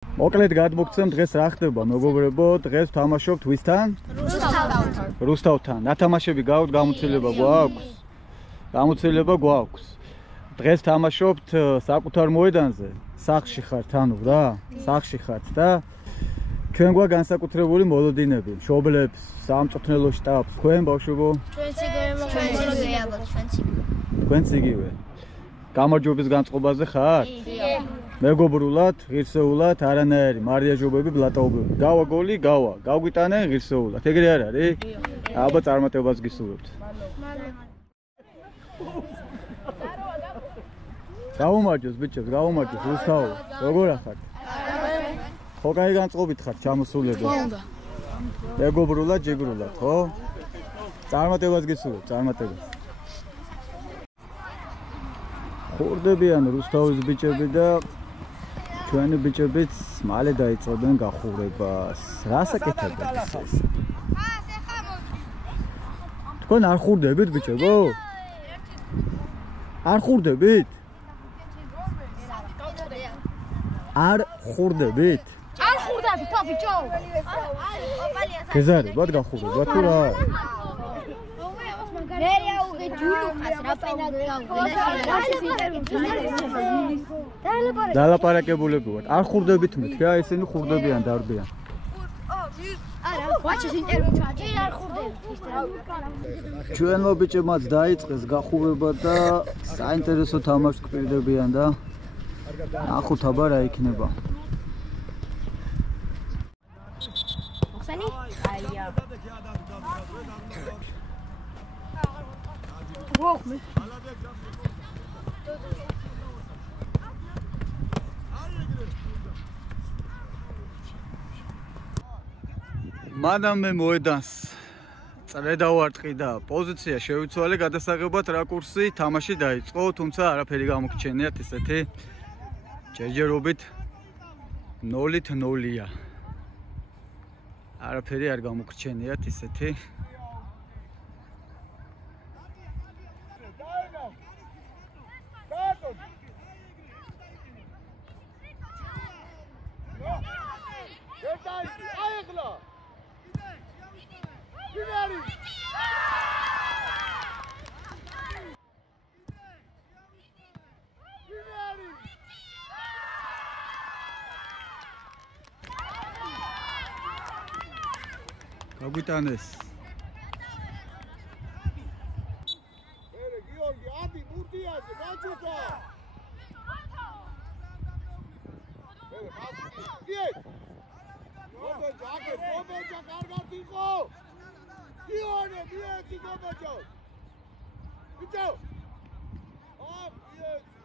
მოკლედ გადმოგცემ დღეს რა ხდება მეგობრებო, დღეს ვთამაშობთ ვისთან? რუსთავთან. ნათამაშები გავთ, გამოცდილება გვაქვს. დღეს თამაშობთ საკუთარ მოედანზე. სახლში ხართ, ანუ რა? სახლში ხართ და ჩვენ გვაქვს განსაკუთრებული მოლოდინები, მშობლებს, სამწვრთნელო შტაბს, თქვენ ბავშვებო? ჩვენც იგივე. გამარჯვების განწყობაზე ხართ? მეგობრულად, ღირსეულად, არანაირი მარიაჟობები, ბლატაობები. გავა გოლი, გავა. გავგვიტანენ ღირსეულად. ეგრე არ არის? აბა წარმატებას გისურვებთ. გაუმარჯოს ბიჭებს, გაუმარჯოს რუსთავო. როგორ ახართ? ხო, კაი განწყობით ხართ ჩამოსულები. მეგობრულად, ჯიგრულად, ხო? წარმატებას გისურვებთ, წარმატებას. ხურდებიან რუსთავის ბიჭები და ჩვენი ბიჭებიც მალე დაიწყებენ გახურებას. რას აკეთებენ ეს? თქვენ არ ხურდებით ბიჭებო? არ ხურდებით? არ ხურდებით? არ ხურდებით, თო ბიჭო. გეზარებად გახურებათ თუ რა? მე რაუღე ჯულუხას რა პენად გავუღე. დალაპარაკებულები ვართ. არ ხურდებით მე, რა ესენი ხურდებიან, დარბიან. არა, ვაჩეს ინტერვიუ ჩაჭი არ ხურდებით. ჩვენო ბიჭებმაც დაიწყეს გახურება და საინტერესო თამაშს გვპირდებიან და ნახოთ აბა რა იქნება. მოხსენი? აია. ვოხმე. მანამდე მოედანს წრე დავარტყი და პოზიცია შევიცვალე გადასაღებად რაკურსი, თამაში დაიწყო, თუმცა არაფერი გამოგჩენიათ ესეთი ჯერჯერობით 0-0-ია. არაფერი არ გამოგჩენიათ ესეთი. გაგვიტანეს. გიორგი, ადი მურდიაზე, გაჩუქა. გობეჯა კარგად იყო. გიორგი, მიეცი გობეჯა. ბიჭო. მიეცი.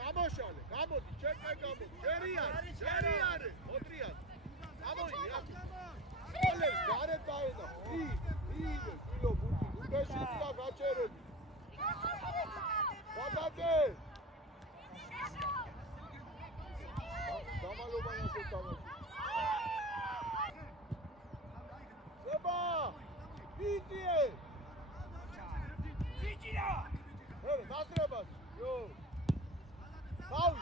გამოშალე, გამოდი, ჩერკა გამოდი. ჯერი არის, მოტრიან. გამოდი რა. ოლე, გარეთ დაედა. იდე, კილო ბუთი. უბეშია გაჩერები. გადადე. დამალობა ასე თამაში. ზება! ბიჭიე! ბიჭია! ელე, დასრებას. იო. Au!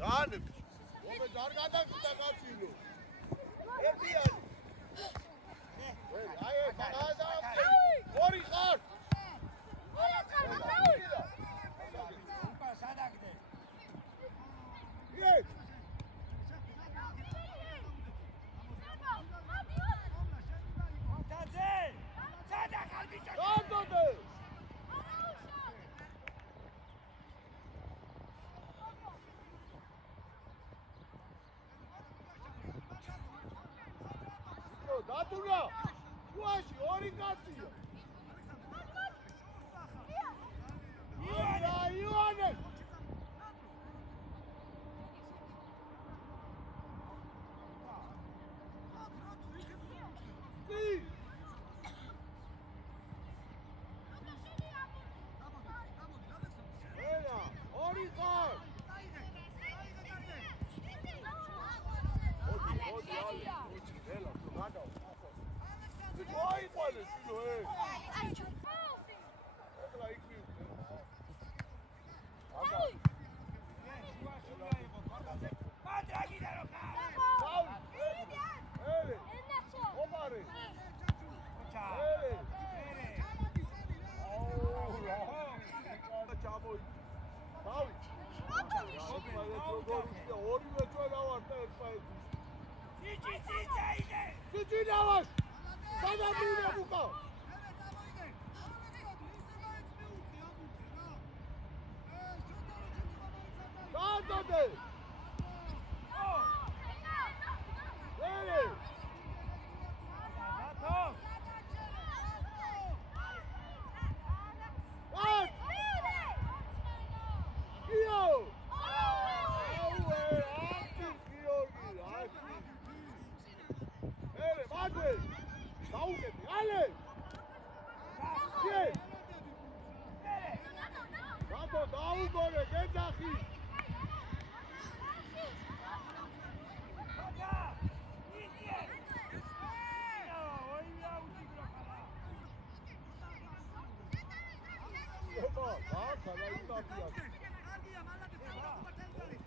Danip. Obe dargadan kuda kaçıyor. Erdi yani. Ay, bagaza. Ori khar. Ori khar batao. Upa sada gide. Ye. Tadze. Sada qalbi çek. Datuga! Uași, ori cația! Ioane! Ori car! მოიყვანე სინო ეხლა იქ მივხვდი აგა მატრაგიდა რო ხარ ელე ომარე ოჩა ელე ელე აუ რა ჩამოი დავი ორივე ჩვენ ავართ და ერთმანეთს სიჩი სიჩაიდე სიჩი დავარ სადამირე ბუკა გადადე ელე ბატო ათ იო აუე აკი გიორგი აკი ელე მადე დაუგები ალე ჯე ბატო დაუგორე გეძახი ბატა იდიე ოია უჩიგრო ხარა ება ბახა და იმაფია კარგია მალადე ფოტო თელგალი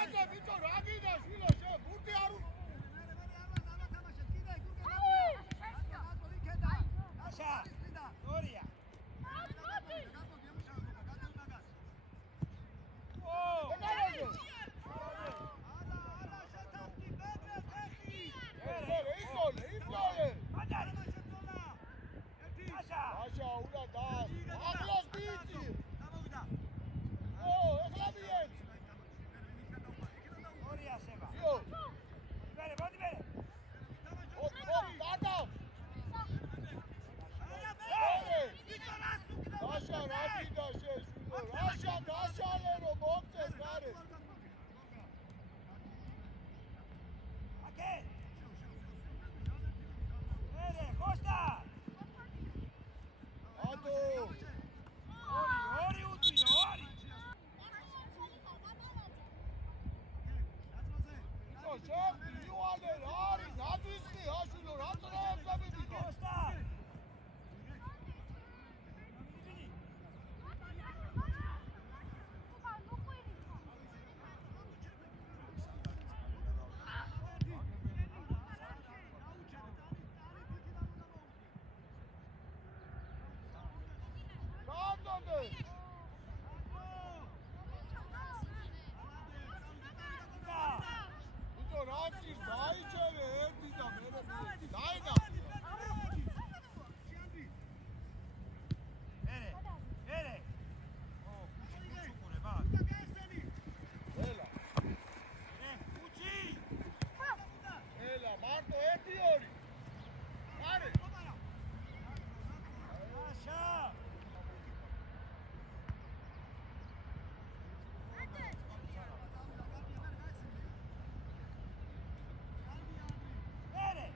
კაცო ბიჭო რა გიდა შვილო შე ბურთი არ უნდა აშა ორია აშა უნდა დას ახლოს ბიჭი ო ეხლა მიეც ორია შევა იო მერე მოდი მერე ო დატა აშა რა გიდა შე შვილო აშა გაშალე რომ მოგწეს გარე აკე მერე ხოსტა ატო ორი უთინო ორი ო შენ იუალე რა არის ნაცისტი აშვილო რა წრეებს ამიდიხარ ხოსტა ბიჭო რა გის დაიჭერე ერთი და მე დაიგა მერე ო უყურება ელა უჩი ელა მარტო 1-2 არე აშა მერე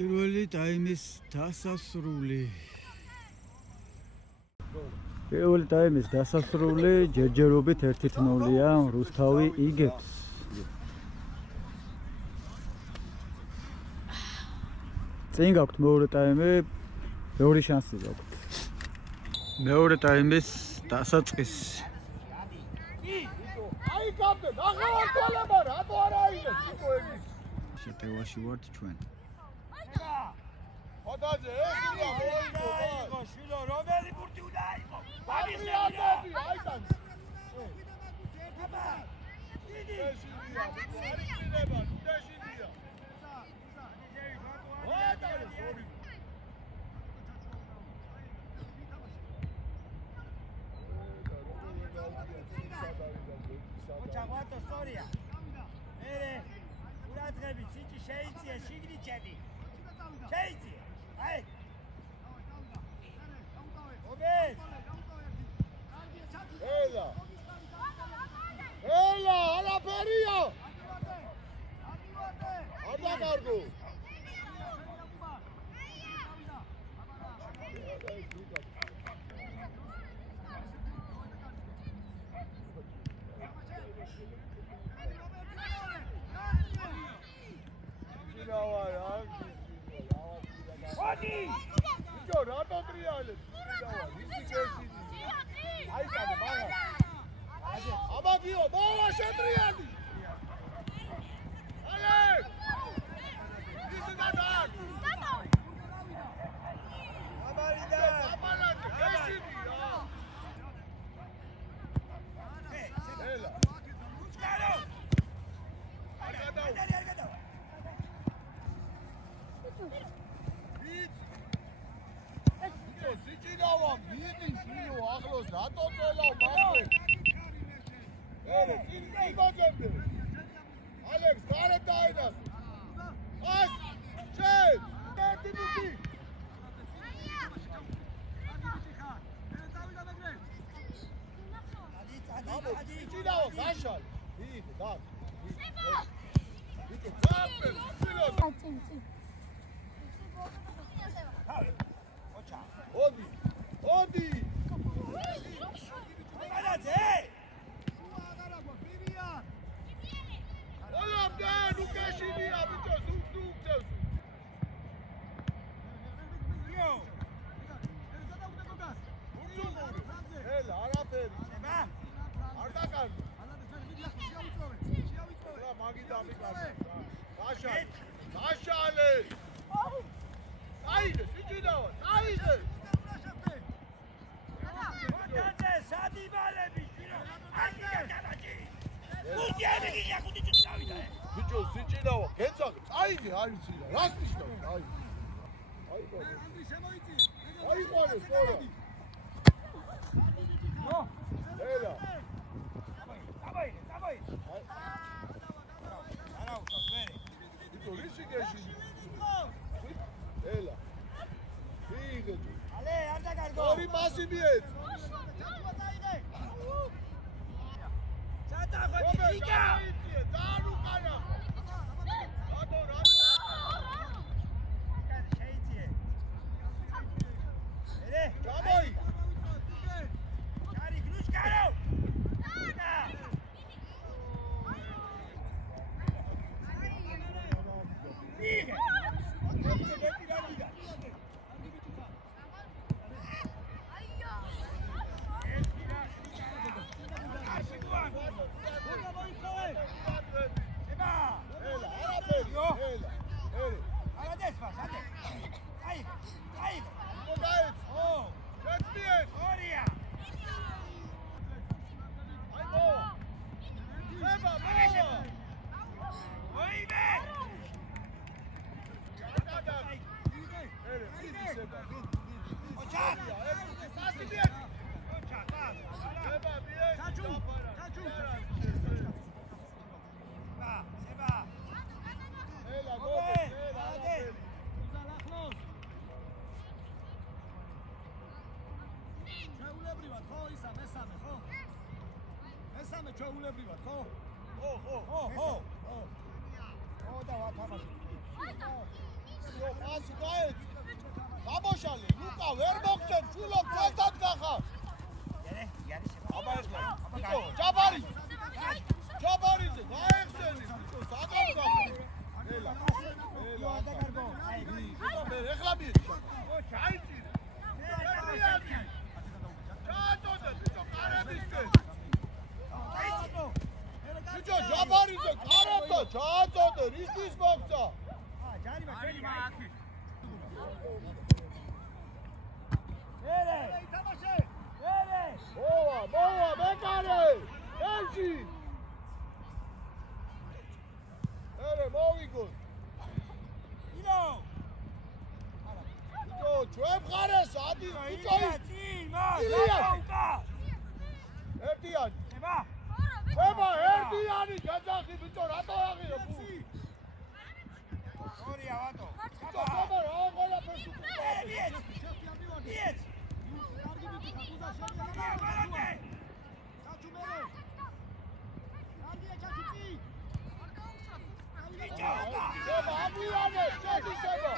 პირველი ტაიმის დასასრული. პირველი ტაიმის დასასრული ჯერჯერობით 1-0-ია რუსთავი იგებს. წინ გაქვთ მეორე ტაიმი, მეორე შანსი გაქვთ. მეორე ტაიმის დასაწყისი. აი გამდე, ახლა თვალება რატო არ აიღეს თვითო ეგის. შეტევაში ვართ ჩვენ. ხოდაძე, ეს ილია მოიგო, შვილო, რომელი ბურთი უნდა აიღო? პატრიოტები, აიტანს. Quanto storia? Uradrebi, Cici Sheizie, Shignicevi. Sheizie, ai! Obed! Ela, ala peria! Arda cargo! Odi! Io rato triale. Ai sta de baga. Aba dio, bola shetriali. Ale! This is not hard. Amarida. Amarida. Ela. Claro! Argada. სიჭინავა მიდის შილო ახლოს რატო წელავ მაგე ერე იმოგებდე ალექს გარეთ დაედას ას შენ ერთი მიტი სიჭინავა გაშალ ვიდე და ვიდე წაფე შილო Odi! Odi! Guardate! Olha bem, no caixinha, bicho, zoom. Yo! Ela, araperi. Arda kan. Ola magi da mi kan. Maşale. Haydi, siçidav. Haydi. Guardate, sadi malebi, shilo. Anche cavaci. Tutti amici che hanno detto la vita. Bicho, siçidav. Gençak. Haydi, haydi. Rast işte. Haydi. Haydi. Haydi var sonra. No. Ela. Давай. Arauto, bene. Bicho, risi geçin. Ela. Figa. Ale, arda cargo. Ori masi biet. Santa Fatica. Daru kana. Rato. Sheizie. Bene. Çabay. Cari Cruzcaro. ასე გაეცი. გამოშალე, ლუკა ვერ მოგწევ, შვილო, ცოტად გახარ. აბა ეს ბიჭო, ჯაბარიძე, გაეხსენი, ბიჭო, საგან გახარ. ელა, აკარგო. მე ეხლა მიეცი. ჩაიწირე. ჩააწოდე, ბიჭო, კარებისკენ. ბიჭო, ჯაბარიძე, კარებდა, ჩააწოდე, რისთვის მოგცა? ჯარიმა, ჯარიმა. მოვა, მეკარე! ელში! მოვიგოთ. ილო! ბიჭო, ჩვენ მხარეს ადი, ბიჭო! ერთიანი. ება, ერთიანი, ჯაჯახი, ბიჭო, რატო აღიო? ორია, ვატო. ბიჭო, ხობა რა ყველაფერს უკუპა. მიეც. ება, ამიანე, შედის ება.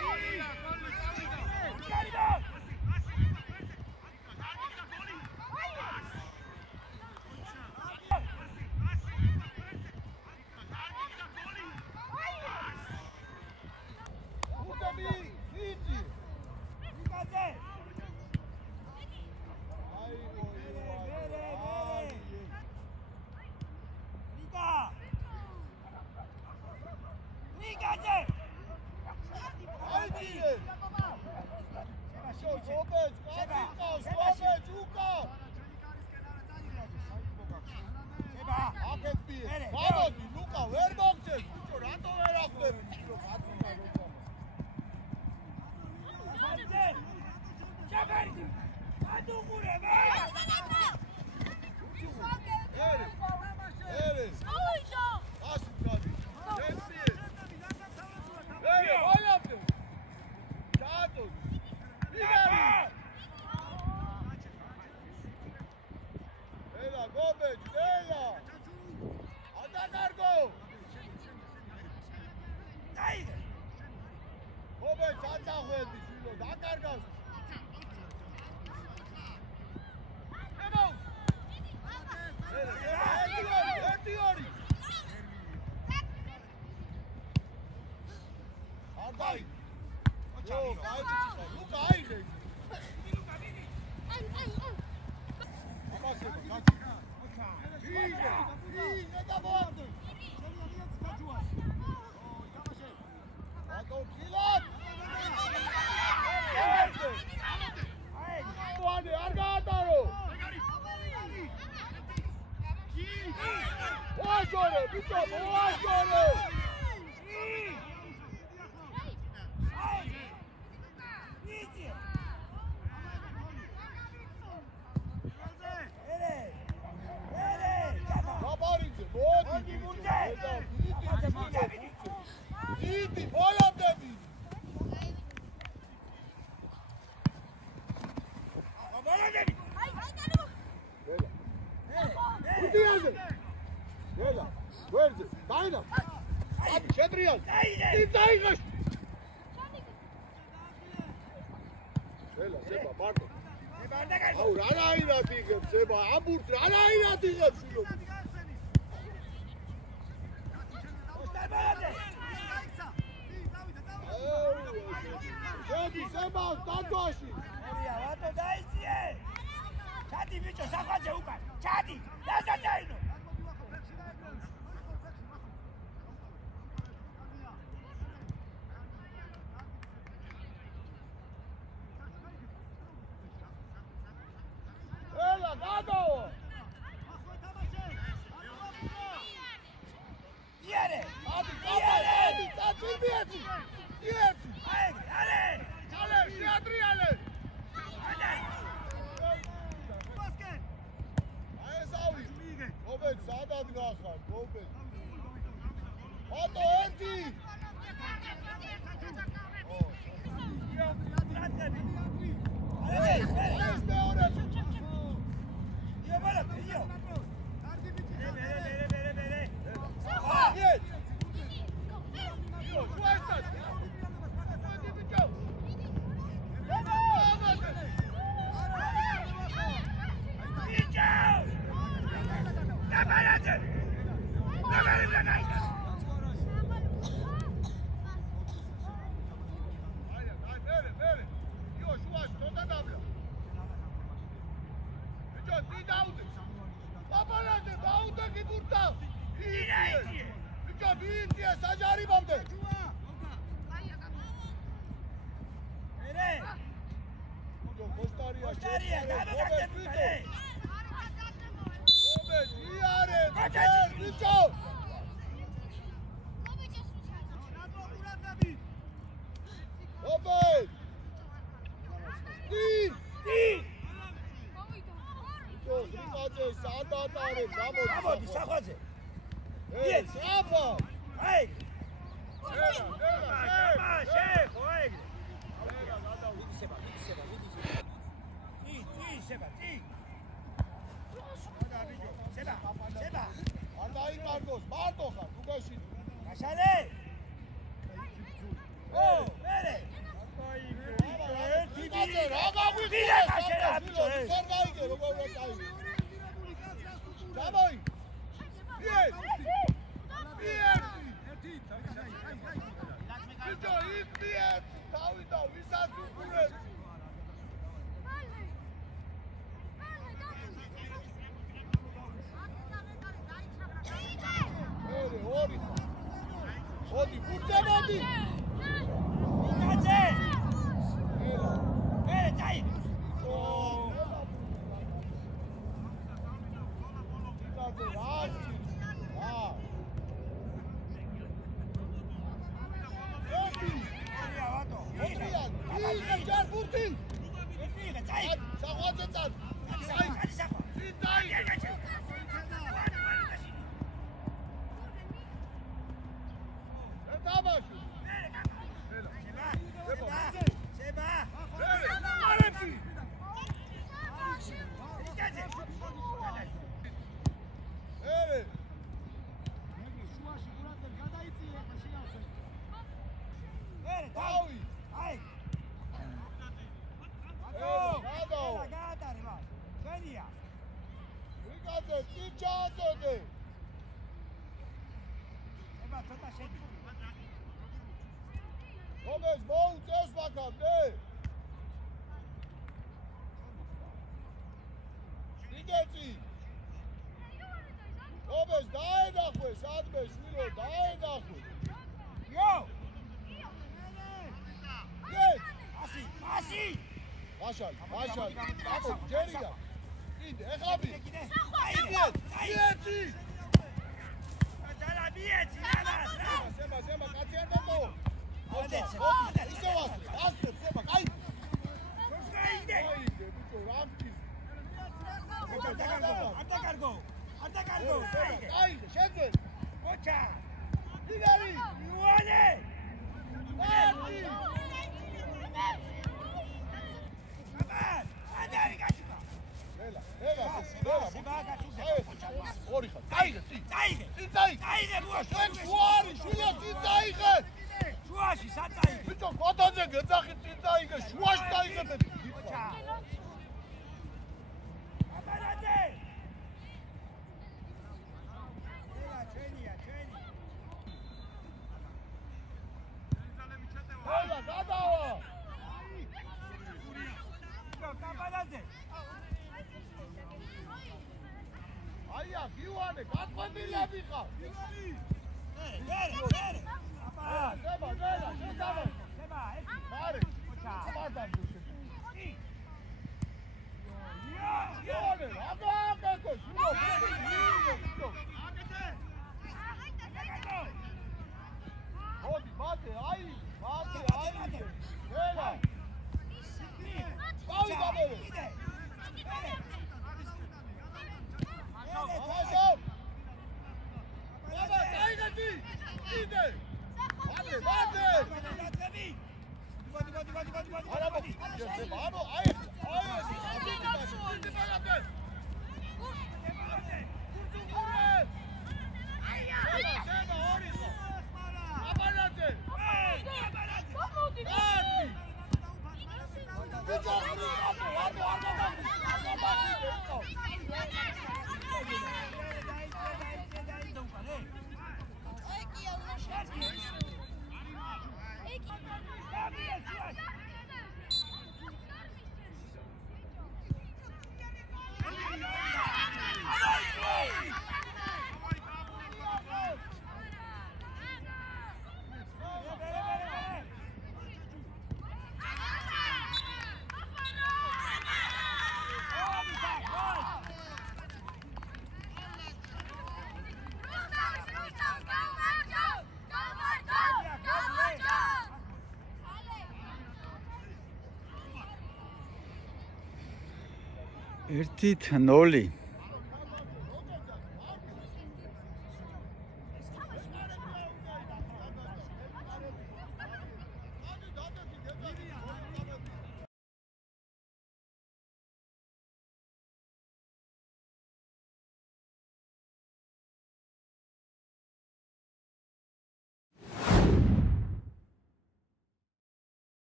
1-0